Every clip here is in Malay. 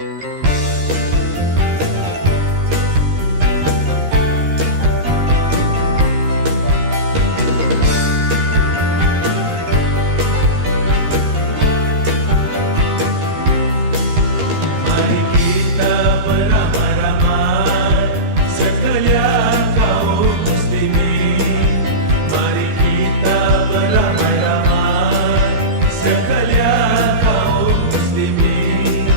Mari kita beramai-ramai sekalian kaum muslimin. Mari kita beramai-ramai sekalian kaum muslimin.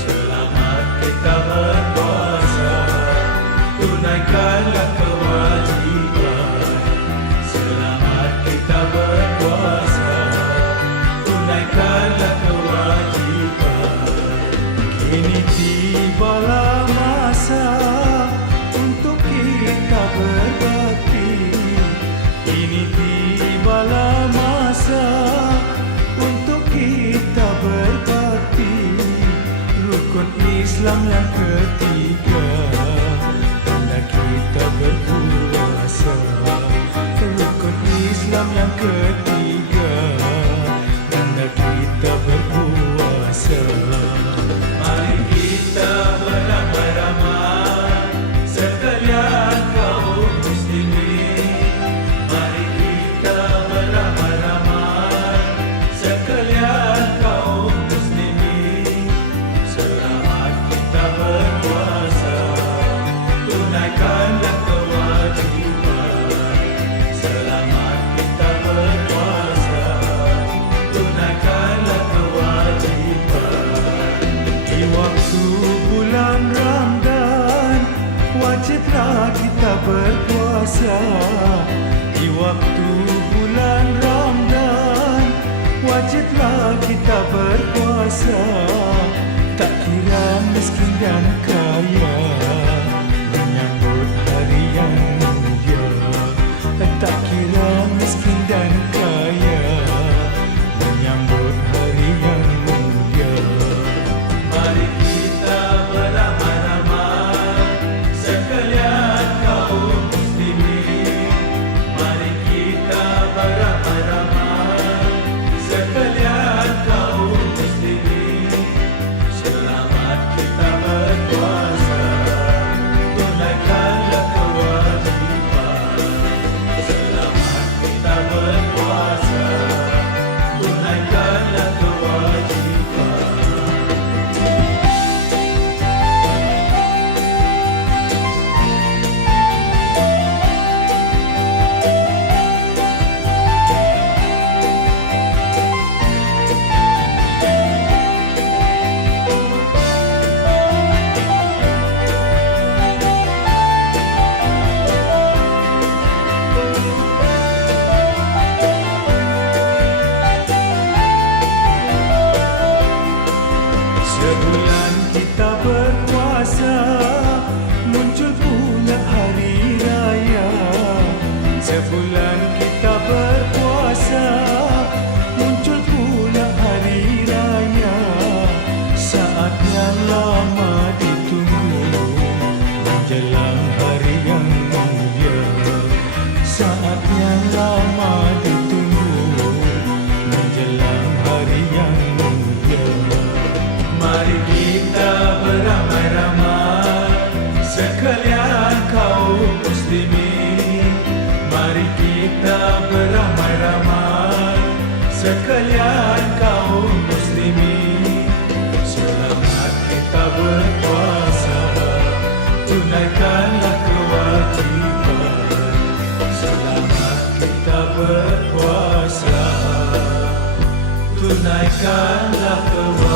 Selamat kita berpuasa, tunaikanlah kewajiban. Selamat kita berpuasa, tunaikanlah kewajiban. Kini tibalah masa untuk kita berbakti. Kini tibalah masa untuk kita berbakti. Rukun Islam yang ketiga, tanda kita berpuasa. Rukun Islam yang ketiga, tanda kita berpuasa. Mari kita beramai-ramai sekalian kaum muslimin. Mari kita beramai-ramai sekalian kaum muslimin. Selamat kita berpuasa, tunaikanlah kewajiban. Selamat kita berpuasa, tunaikanlah kewajiban. Di waktu bulan Ramadan, wajiblah kita berpuasa. Di waktu bulan Ramadan, wajiblah kita berpuasa. Tak kira miskin dan kaya, menyambut hari yang mulia. Tak kira miskin dan kaya, menyambut hari yang mulia. Mari kita beramai-ramai sekalian kaum muslimin. Mari kita beramai-ramai sekalian kaum muslimin. Selamat kita berpuasa, tunaikanlah kewajiban. Selamat kita berpuasa, tunaikanlah kewajiban. Sebulan kita berpuasa, muncul pula hari raya. Sebulan kita berpuasa, muncul pula hari raya. Saat yang lama ditunggu, menjelang hari yang mulia. Saat yang lama ditunggu, menjelang hari yang mulia. Mari kita beramai-ramai sekalian kaum muslimin. Mari kita beramai-ramai sekalian kaum muslimin. Selamat kita berpuasa, tunaikanlah kewajiban. Selamat kita berpuasa, tunaikanlah kewajiban.